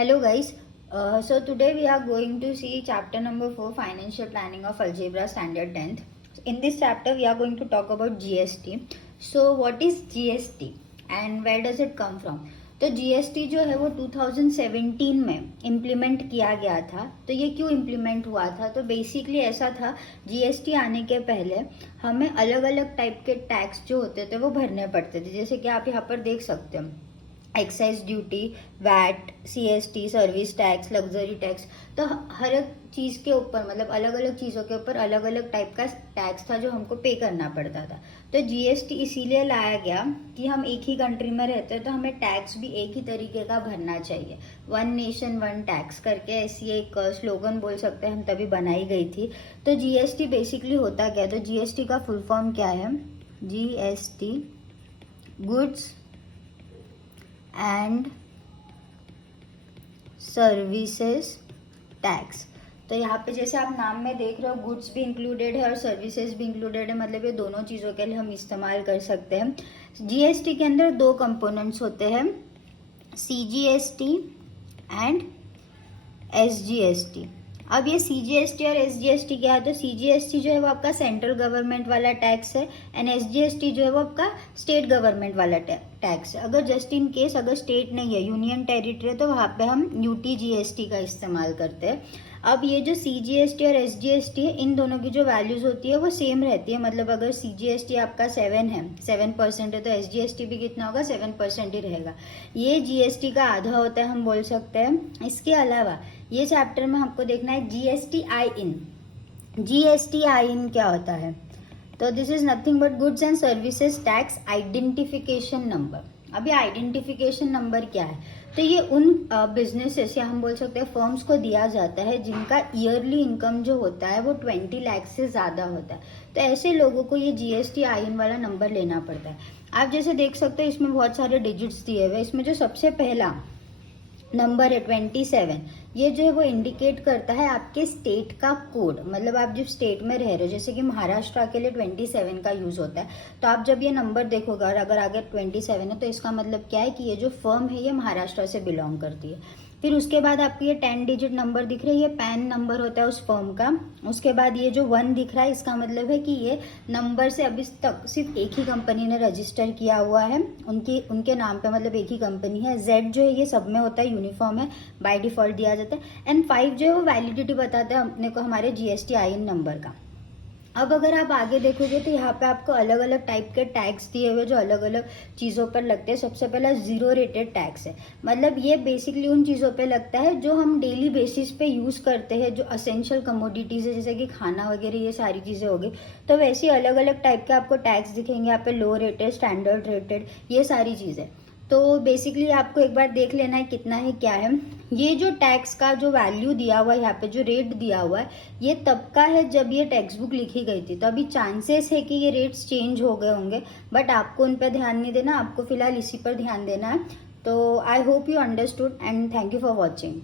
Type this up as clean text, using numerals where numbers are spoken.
Hello guys. So today we are going to see chapter number 4, financial planning of algebra standard 10th. In this chapter we are going to talk about GST. So what is GST and where does it come from? तो GST जो है वो 2017 में implement किया गया था. तो ये क्यों इम्प्लीमेंट हुआ था? तो बेसिकली ऐसा था, GST आने के पहले हमें अलग अलग टाइप के टैक्स जो होते थे वो भरने पड़ते थे. जैसे कि आप यहाँ पर देख सकते हो, excise duty, VAT, CST, service tax, luxury tax. तो हर एक चीज़ के ऊपर मतलब अलग अलग चीज़ों के ऊपर अलग अलग टाइप का टैक्स था जो हमको पे करना पड़ता था. तो GST इसीलिए लाया गया कि हम एक ही कंट्री में रहते हैं तो हमें टैक्स भी एक ही तरीके का भरना चाहिए. वन नेशन वन टैक्स करके ऐसी एक स्लोगन बोल सकते हैं हम, तभी बनाई गई थी. तो GST बेसिकली होता क्या है? तो GST का फुल फॉर्म क्या है? GST, goods and services tax. तो यहाँ पे जैसे आप नाम में देख रहे हो, गुड्स भी इंक्लूडेड है और सर्विसेज भी इंक्लूडेड है, मतलब ये दोनों चीज़ों के लिए हम इस्तेमाल कर सकते हैं. GST के अंदर दो कंपोनेंट्स होते हैं, CGST एंड SGST. अब ये CGST और SGST क्या है? तो CGST जो है वो आपका सेंट्रल गवर्नमेंट वाला टैक्स है एंड SGST जो है वो आपका स्टेट गवर्नमेंट वाला टैक्स है. अगर जस्ट इन केस अगर स्टेट नहीं है, यूनियन टेरिटरी, तो वहाँ पे हम UT-GST का इस्तेमाल करते हैं. अब ये जो CGST और SGST है, इन दोनों की जो वैल्यूज़ होती है वो सेम रहती है. मतलब अगर CGST आपका 7% है तो SGST भी कितना होगा? 7% ही रहेगा. ये GST का आधा होता है हम बोल सकते हैं. इसके अलावा ये चैप्टर में आपको देखना है GST I-in. GST I-in क्या होता है? तो this is nothing but goods and services tax identification number. अभी आइडेंटिफिकेशन नंबर क्या है? तो ये उन बिजनेसेस या हम बोल सकते हैं फर्म्स को दिया जाता है जिनका ईयरली इनकम जो होता है वो 20 लाख से ज़्यादा होता है. तो ऐसे लोगों को ये GST I-in वाला नंबर लेना पड़ता है. आप जैसे देख सकते हो इसमें बहुत सारे डिजिट्स दिए हुए. इसमें जो सबसे पहला नंबर है 27, ये जो है वो इंडिकेट करता है आपके स्टेट का कोड. मतलब आप जिस स्टेट में रह रहे हो, जैसे कि महाराष्ट्र के लिए 27 का यूज़ होता है. तो आप जब ये नंबर देखोगे और अगर आगे 27 है तो इसका मतलब क्या है कि ये जो फर्म है ये महाराष्ट्र से बिलोंग करती है. फिर उसके बाद आपको ये 10 डिजिट नंबर दिख रहा है, ये पैन नंबर होता है उस फर्म का. उसके बाद ये जो 1 दिख रहा है, इसका मतलब है कि ये नंबर से अभी तक सिर्फ एक ही कंपनी ने रजिस्टर किया हुआ है, उनके नाम पे, मतलब एक ही कंपनी है. Z जो है ये सब में होता है, यूनिफॉर्म है, बाय डिफॉल्ट दिया जाता है. एंड 5 जो है वो वैलिडिटी बताता है अपने को हमारे GST I-in नंबर का. अब अगर आप आगे देखोगे तो यहाँ पे आपको अलग अलग टाइप के टैक्स दिए हुए जो अलग अलग चीज़ों पर लगते हैं. सबसे पहला जीरो रेटेड टैक्स है. मतलब ये बेसिकली उन चीज़ों पे लगता है जो हम डेली बेसिस पे यूज़ करते हैं, जो असेंशियल कमोडिटीज़ है, जैसे कि खाना वगैरह, ये सारी चीज़ें हो गई. तो वैसे अलग अलग टाइप के आपको टैक्स दिखेंगे यहाँ पे, लो रेटेड, स्टैंडर्ड रेटेड, ये सारी चीज़ें. तो बेसिकली आपको एक बार देख लेना है कितना है क्या है. ये जो टैक्स का जो वैल्यू दिया हुआ है यहाँ पे, जो रेट दिया हुआ है, ये तब का है जब ये टेक्स्ट बुक लिखी गई थी. तो अभी चांसेस है कि ये रेट्स चेंज हो गए होंगे, बट आपको उन पर ध्यान नहीं देना, आपको फिलहाल इसी पर ध्यान देना है. तो I hope you understood and thank you for watching.